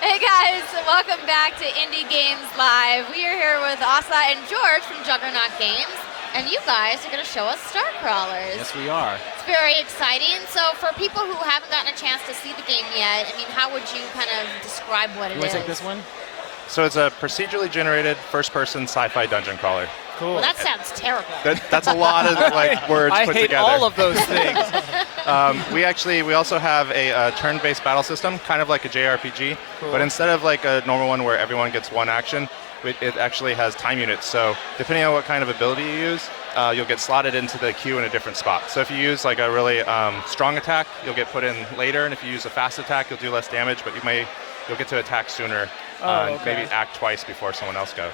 Hey guys, welcome back to Indie Games Live. We are here with Asa and George from Juggernaut Games, and you guys are going to show us Star Crawlers. Yes, we are. It's very exciting. So for people who haven't gotten a chance to see the game yet, I mean, how would you kind of describe what it is? You want to take this one? So it's a procedurally generated first-person sci-fi dungeon crawler. Cool. Well, that sounds terrible. That's a lot of words I put hate together. all of those things. We also have a turn-based battle system, kind of like a JRPG, Cool. but instead of like a normal one where everyone gets one action, it actually has time units. So depending on what kind of ability you use, you'll get slotted into the queue in a different spot. So if you use like a really strong attack, you'll get put in later, and if you use a fast attack, you'll do less damage, but you'll get to attack sooner. Maybe act twice before someone else goes.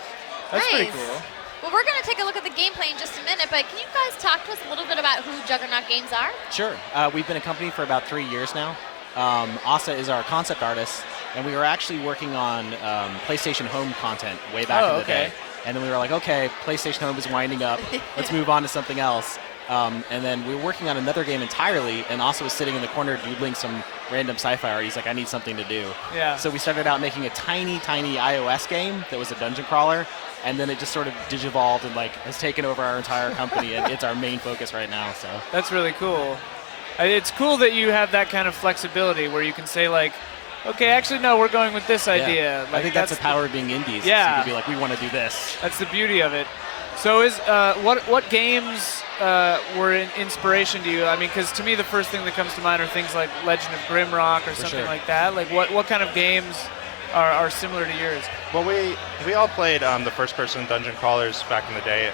That's pretty Nice. cool. Well, we're going to take a look at the gameplay in just a minute, but can you guys talk to us a little bit about who Juggernaut Games are? Sure. We've been a company for about 3 years now. Asa is our concept artist, and we were actually working on PlayStation Home content way back in the day. And then we were like, okay, PlayStation Home is winding up. Let's move on to something else. And then we were working on another game entirely, and Asa was sitting in the corner doodling some random sci-fi art. He's like, I need something to do. Yeah. So we started out making a tiny, tiny iOS game that was a dungeon crawler, and then it just sort of digivolved and like has taken over our entire company, and it's our main focus right now. So That's really cool. It's cool that you have that kind of flexibility where you can say like, okay, actually no, we're going with this idea. I think that's the power of being indies. Yeah. You can be like, we want to do this. That's the beauty of it. So is what games were an inspiration to you? I mean, because to me the first thing that comes to mind are things like Legend of Grimrock or something sure. like that. Like what kind of games are similar to yours? Well, we all played the first-person dungeon crawlers back in the day.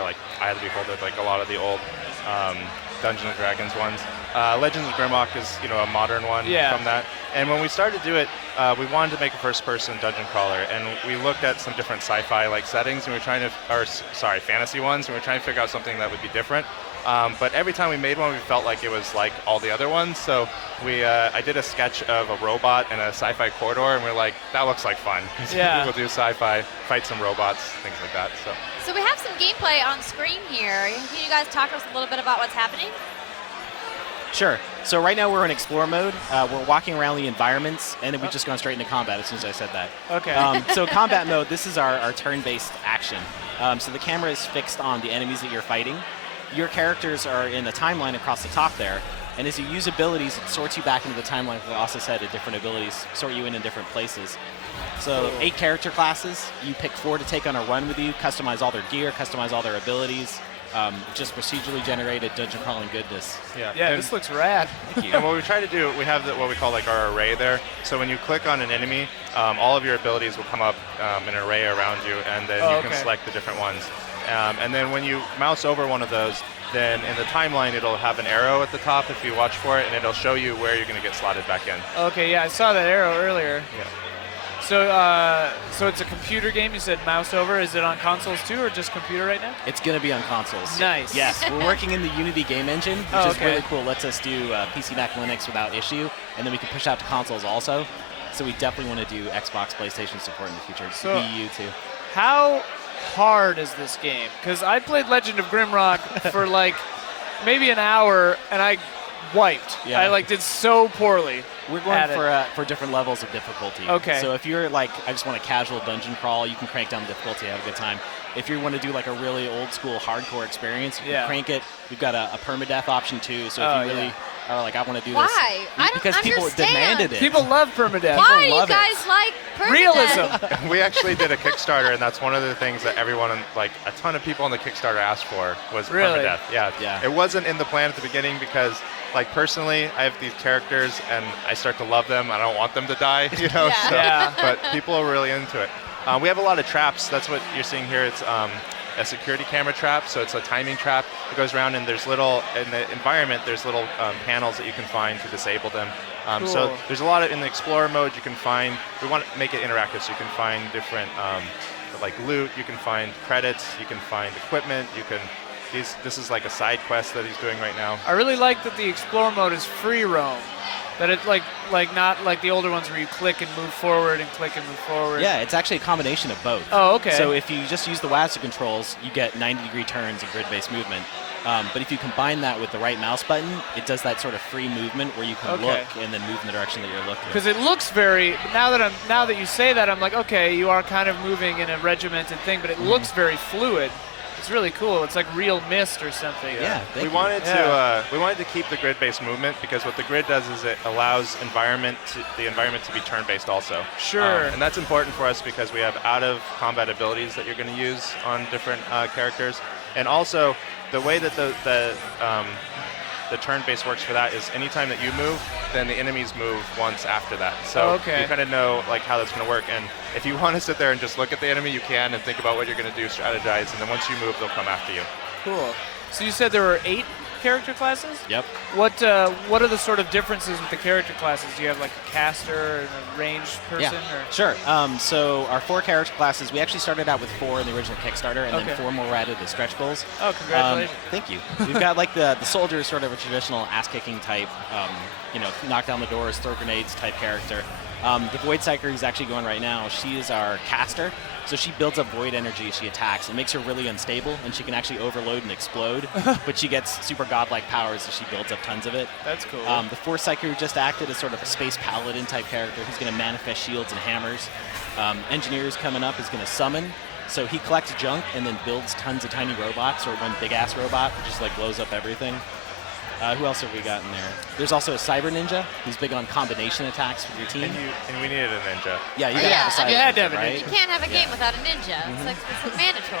Like Eye of the Beholder, like a lot of the old Dungeons and Dragons ones. Legends of Grimrock is a modern one from that. And when we started to do it, we wanted to make a first-person dungeon crawler, and we looked at some different sci-fi like settings, and we were trying to, fantasy ones, and we were trying to figure out something that would be different. But every time we made one, we felt like it was like all the other ones. So I did a sketch of a robot in a sci-fi corridor, and we're like, that looks like fun. Yeah. We'll do sci-fi, fight some robots, things like that. So we have some gameplay on screen here. Can you guys talk to us a little bit about what's happening? Sure. So right now we're in Explore mode. We're walking around the environments, and then we've just gone straight into combat as soon as I said that. Okay. So combat mode, this is our turn-based action. So the camera is fixed on the enemies that you're fighting. Your characters are in the timeline across the top there, and as you use abilities, it sorts you back into the timeline, like Asa said, at different abilities, sort you in different places. So 8 character classes, you pick 4 to take on a run with you, customize all their gear, customize all their abilities, just procedurally generated dungeon crawling goodness. Yeah, this looks rad. Thank you. And what we try to do, we have what we call like our array there. So when you click on an enemy, all of your abilities will come up in an array around you, and then you can select the different ones. And then when you mouse over one of those, then in the timeline it'll have an arrow at the top if you watch for it, and it'll show you where you're going to get slotted back in. Okay, yeah, I saw that arrow earlier. Yeah. So it's a computer game. You said mouse over. Is it on consoles too, or just computer right now? It's going to be on consoles. Nice. Yes, we're working in the Unity game engine, which is really cool. Lets us do PC, Mac, Linux without issue, and then we can push out to consoles also. So we definitely want to do Xbox, PlayStation support in the future. So Wii U too. How hard is this game? Because I played Legend of Grimrock for like maybe an hour, and I wiped. Yeah. I did so poorly. We're going for different levels of difficulty. Okay. So if you're like, I just want a casual dungeon crawl, you can crank down the difficulty, have a good time. If you want to do like a really old school hardcore experience, you can crank it. We've got a permadeath option too. So if you really are like, I want to do this. Why? I don't because people understand. demanded it. People love permadeath. Why do you love it. guys like permadeath? Realism. We actually did a Kickstarter, and that's one of the things that everyone, like a ton of people on the Kickstarter asked for was Really? permadeath. Yeah. Yeah. It wasn't in the plan at the beginning because, like, personally, I have these characters and I start to love them. I don't want them to die, Yeah. So, Yeah. But people are really into it. We have a lot of traps. That's what you're seeing here. It's a security camera trap, so it's a timing trap. It goes around, and there's little, in the environment, there's little panels that you can find to disable them. So Cool. there's a lot in the Explorer mode you can find. We want to make it interactive, so you can find different, like loot, you can find credits, you can find equipment, you can, this is like a side quest that he's doing right now. I really like that the Explore mode is free roam. That it's like not like the older ones where you click and move forward and click and move forward. Yeah, it's actually a combination of both. Oh, okay. So if you just use the WASD controls, you get 90-degree turns and grid-based movement. But if you combine that with the right mouse button, it does that sort of free movement where you can look and then move in the direction that you're looking. Because it looks very. Now that you say that, I'm like, okay, you are kind of moving in a regimented thing, but it looks very fluid. It's really cool. It's like real mist or something. Yeah. We wanted to keep the grid-based movement because what the grid does is it allows the environment to be turn-based also. Sure. And that's important for us because we have out-of-combat abilities that you're going to use on different characters, and also the way that the turn-based works for that is anytime that you move, then the enemies move once after that. So you kind of know like how that's going to work. And if you want to sit there and just look at the enemy, you can and think about what you're going to do, strategize, and then once you move, they'll come after you. Cool. So you said there were 8 character classes? Yep. What are the sort of differences with the character classes? Do you have like a caster and a ranged person? Yeah, sure. So our 4 character classes, we actually started out with 4 in the original Kickstarter, and then 4 more were added as stretch goals. Oh, congratulations. Thank you. We've got like the soldier, sort of a traditional ass-kicking type, knock down the doors, throw grenades type character. The Void Psyker who's actually going right now, she is our caster. So she builds up void energy as she attacks. It makes her really unstable, and she can actually overload and explode, but she gets super godlike powers as she builds up tons of it. That's cool. The Force Psyker who just acted as sort of a space paladin type character who's going to manifest shields and hammers. Engineer's coming up is going to summon. So he collects junk and then builds tons of tiny robots, or one big-ass robot that just like blows up everything. Who else have we got in there? There's also a Cyber Ninja who's big on combination attacks with your team. And we needed a ninja. Yeah, you gotta have a Cyber You had to Ninja, have a right? You can't have a game without a ninja. It's mandatory.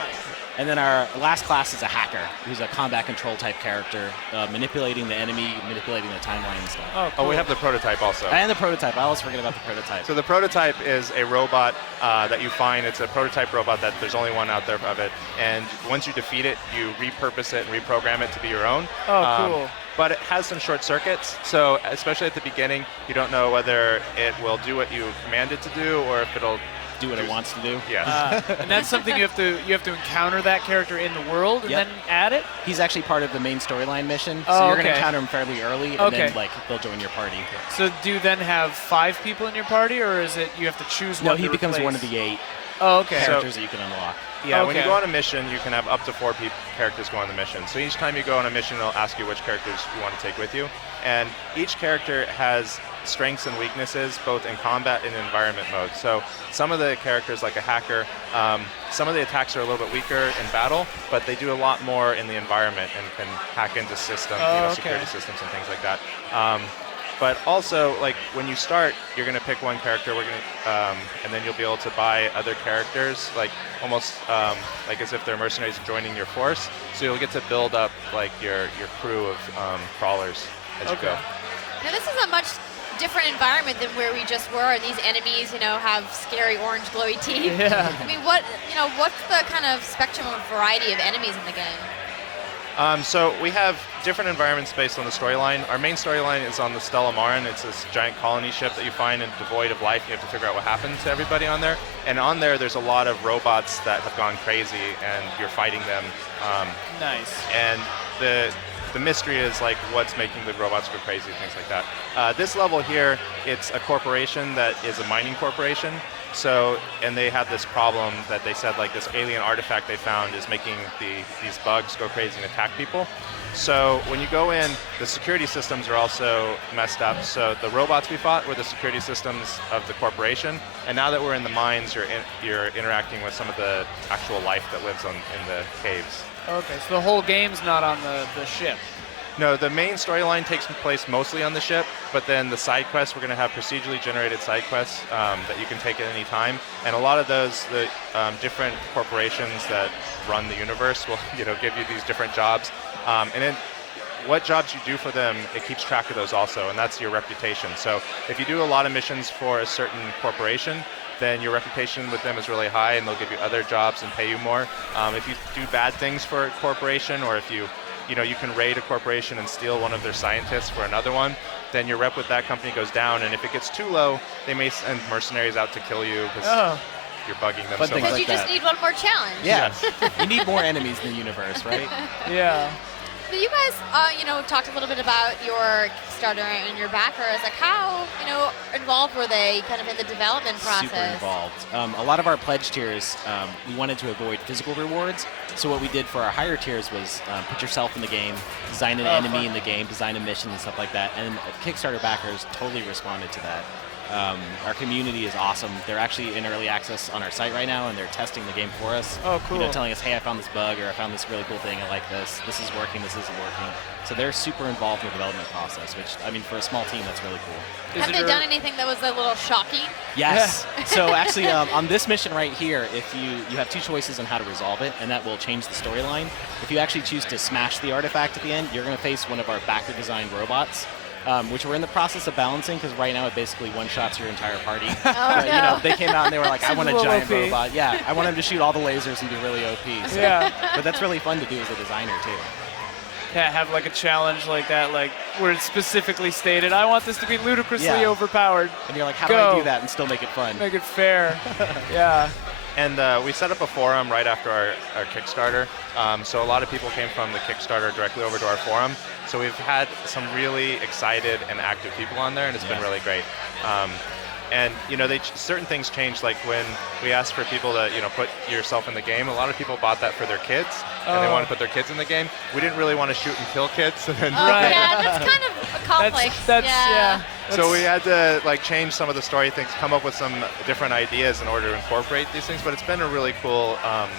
And then our last class is a hacker, who's a combat control type character, manipulating the enemy, manipulating the timeline and stuff. Oh, cool. Oh, we have the prototype also. And the prototype. I always forget about the prototype. So the prototype is a robot that you find. It's a prototype robot that there's only one out there of it. And once you defeat it, you repurpose it and reprogram it to be your own. Oh, cool. But it has some short circuits, so especially at the beginning, you don't know whether it will do what you command it to do or if it'll do what it wants to do. Yeah. And that's something you have to encounter that character in the world and then add it? He's actually part of the main storyline mission, so you're going to encounter him fairly early, and then like they'll join your party. So do you then have 5 people in your party, or is it you have to choose one? No, he becoans one of the 8 characters that you can unlock. Yeah, when you go on a mission, you can have up to 4 characters go on the mission. So each time you go on a mission, it'll ask you which characters you want to take with you. And each character has strengths and weaknesses, both in combat and environment mode. So some of the characters, like a hacker, some of the attacks are a little bit weaker in battle, but they do a lot more in the environment and can hack into systems, security systems and things like that. But also, like when you start, you're going to pick one character. And then you'll be able to buy other characters, like almost like as if they're mercenaries joining your force. So you'll get to build up like your crew of crawlers as you go. Now this is a much different environment than where we just were. These enemies, have scary orange glowy teeth. Yeah. I mean, what's the kind of spectrum of variety of enemies in the game? So we have different environments based on the storyline. Our main storyline is on the Stella Marin. It's this giant colony ship that you find and devoid of life. You have to figure out what happened to everybody on there. And on there, there's a lot of robots that have gone crazy, and you're fighting them. Nice. And the mystery is like what's making the robots go crazy, things like that. This level here, it's a corporation that is a mining corporation. So, and they had this problem that they said like this alien artifact they found is making these bugs go crazy and attack people. So when you go in, the security systems are also messed up. So the robots we fought were the security systems of the corporation. And now that we're in the mines, you're interacting with some of the actual life that lives in the caves. Okay, so the whole game's not on the ship. No, the main storyline takes place mostly on the ship, but then the side quests, we're going to have procedurally generated side quests that you can take at any time. And a lot of those, the different corporations that run the universe will give you these different jobs. And then what jobs you do for them, it keeps track of those also, and that's your reputation. So if you do a lot of missions for a certain corporation, then your reputation with them is really high, and they'll give you other jobs and pay you more. If you do bad things for a corporation, or if you can raid a corporation and steal one of their scientists for another one, then your rep with that company goes down. And if it gets too low, they may send mercenaries out to kill you because you're bugging them so much. Because you just need one more challenge. Yeah. You need more enemies in the universe, right? Yeah. So you guys, talked a little bit about your Kickstarter and your backers. Like how, involved were they kind of in the development process? Super involved. A lot of our pledge tiers, we wanted to avoid physical rewards. So what we did for our higher tiers was put yourself in the game, design an enemy in the game, design a mission and stuff like that. And Kickstarter backers totally responded to that. Our community is awesome. They're actually in early access on our site right now, and they're testing the game for us. Oh, cool. Telling us, hey, I found this bug, or I found this really cool thing, I like this. This is working, this isn't working. So they're super involved in the development process, which, for a small team, that's really cool. Have they done anything that was a little shocking? Yes. So actually, on this mission right here, if you have two choices on how to resolve it, and that will change the storyline. If you actually choose to smash the artifact at the end, you're going to face one of our backer-designed robots. Which we're in the process of balancing because right now it basically one-shots your entire party. No. They came out and they were like, I want a giant OP. robot. Yeah, I want him to shoot all the lasers and be really OP. So. Yeah. But that's really fun to do as a designer, too. Yeah, have like a challenge like that, like where it's specifically stated, I want this to be ludicrously overpowered. And you're like, how do I do that and still make it fun? Make it fair. Yeah. And we set up a forum right after our Kickstarter. So a lot of people came from the Kickstarter directly over to our forum. So we've had some really excited and active people on there, and it's been really great. And certain things changed, like when we asked for people to put yourself in the game. A lot of people bought that for their kids, and they want to put their kids in the game. We didn't really want to shoot and kill kids. And then Right. Yeah, that's kind of a conflict. Yeah. So we had to change some of the story things, come up with some different ideas in order to incorporate these things. But it's been a really cool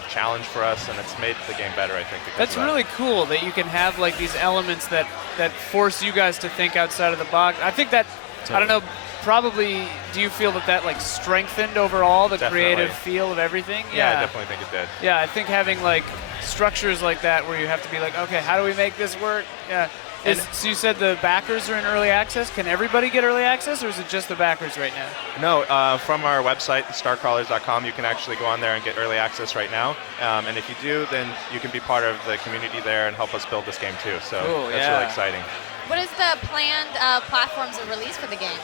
challenge for us, and it's made the game better, I think. That's really cool that you can have like these elements that force you guys to think outside of the box. I think that, I don't know, probably, do you feel that like strengthened overall the creative feel of everything? Yeah, I definitely think it did. Yeah, I think having like structures like that where you have to be like, okay, how do we make this work? Yeah. So you said the backers are in early access. Can everybody get early access, or is it just the backers right now? No, from our website, starcrawlers.com, you can actually go on there and get early access right now. And if you do, then you can be part of the community there and help us build this game too. So that's really exciting. What is the planned platforms of release for the game?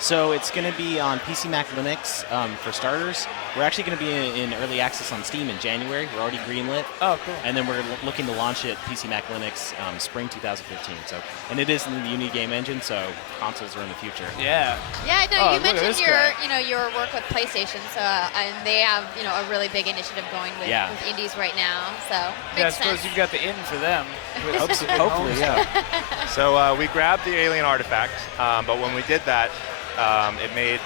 So it's going to be on PC, Mac, Linux for starters. We're actually going to be in early access on Steam in January. We're already greenlit. Oh, cool. And then we're looking to launch it PC, Mac, Linux spring 2015. So, and it is in the Uni game engine, so consoles are in the future. Yeah. Yeah, I know. Oh, You look at mentioned this your, guy. your work with PlayStation, so and they have, a really big initiative going with indies right now. So Yeah, I makes suppose sense. you've got the in for them. Hopefully, yeah. So we grabbed the alien artifact, but when we did that, it made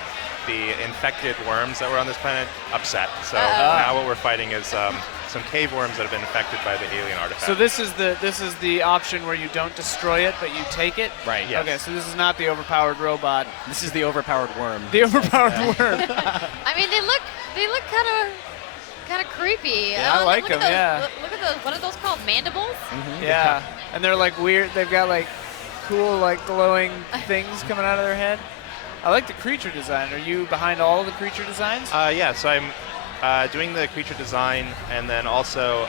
the infected worms that were on this planet upset. So now what we're fighting is some cave worms that have been infected by the alien artifact. So this is the option where you don't destroy it, but you take it? Right, yes. Okay, so this is not the overpowered robot. This is the overpowered worm. The overpowered worm. I mean, they look kind of creepy. Yeah, I like look at them, those, yeah. Look at those. What are those called? Mandibles? Yeah, and they're like weird. They've got like cool, like glowing things coming out of their head. I like the creature design. Are you behind all of the creature designs? Yeah, so I'm doing the creature design, and then also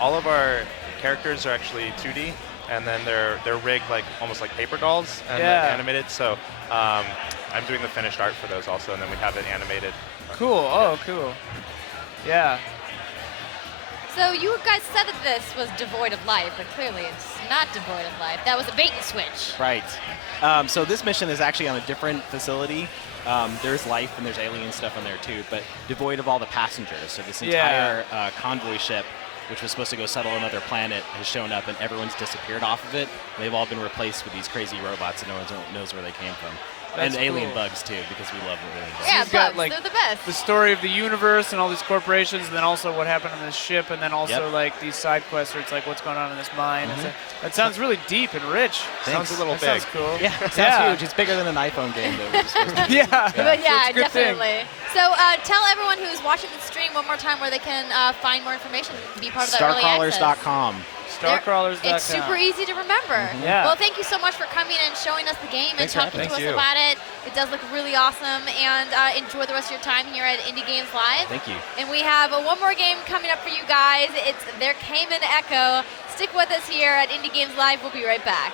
all of our characters are actually 2D, and then they're rigged like almost like paper dolls and animated. So I'm doing the finished art for those also, and then we have it animated. Cool. Oh, cool. Yeah. So you guys said that this was devoid of life, but clearly it's not devoid of life. That was a bait and switch. Right. So this mission is actually on a different facility. There's life and there's alien stuff on there too, but devoid of all the passengers. So this entire convoy ship, which was supposed to go settle another planet, has shown up and everyone's disappeared off of it. They've all been replaced with these crazy robots and no one knows where they came from. That's and alien cool. bugs too, because we love alien bugs. Yeah, You've got, bugs. like, They're the best. The story of the universe and all these corporations, and then also what happened on this ship, and then also like these side quests where it's like what's going on in this mine. That sounds really deep and rich. Sounds a little That big. sounds cool. Yeah, it sounds huge. It's bigger than an iPhone game that was supposed to be. Yeah. But yeah, It's a good thing. definitely. So tell everyone who's watching the stream one more time where they can find more information, be part of the early access. Starcrawlers.com. Starcrawlers.com. It's super easy to remember. Yeah. Well, thank you so much for coming and showing us the game and Thanks for talking to having us me. about it. It does look really awesome, and enjoy the rest of your time here at Indie Games Live. Thank you. And we have one more game coming up for you guys. It's There Came an Echo. Stick with us here at Indie Games Live. We'll be right back.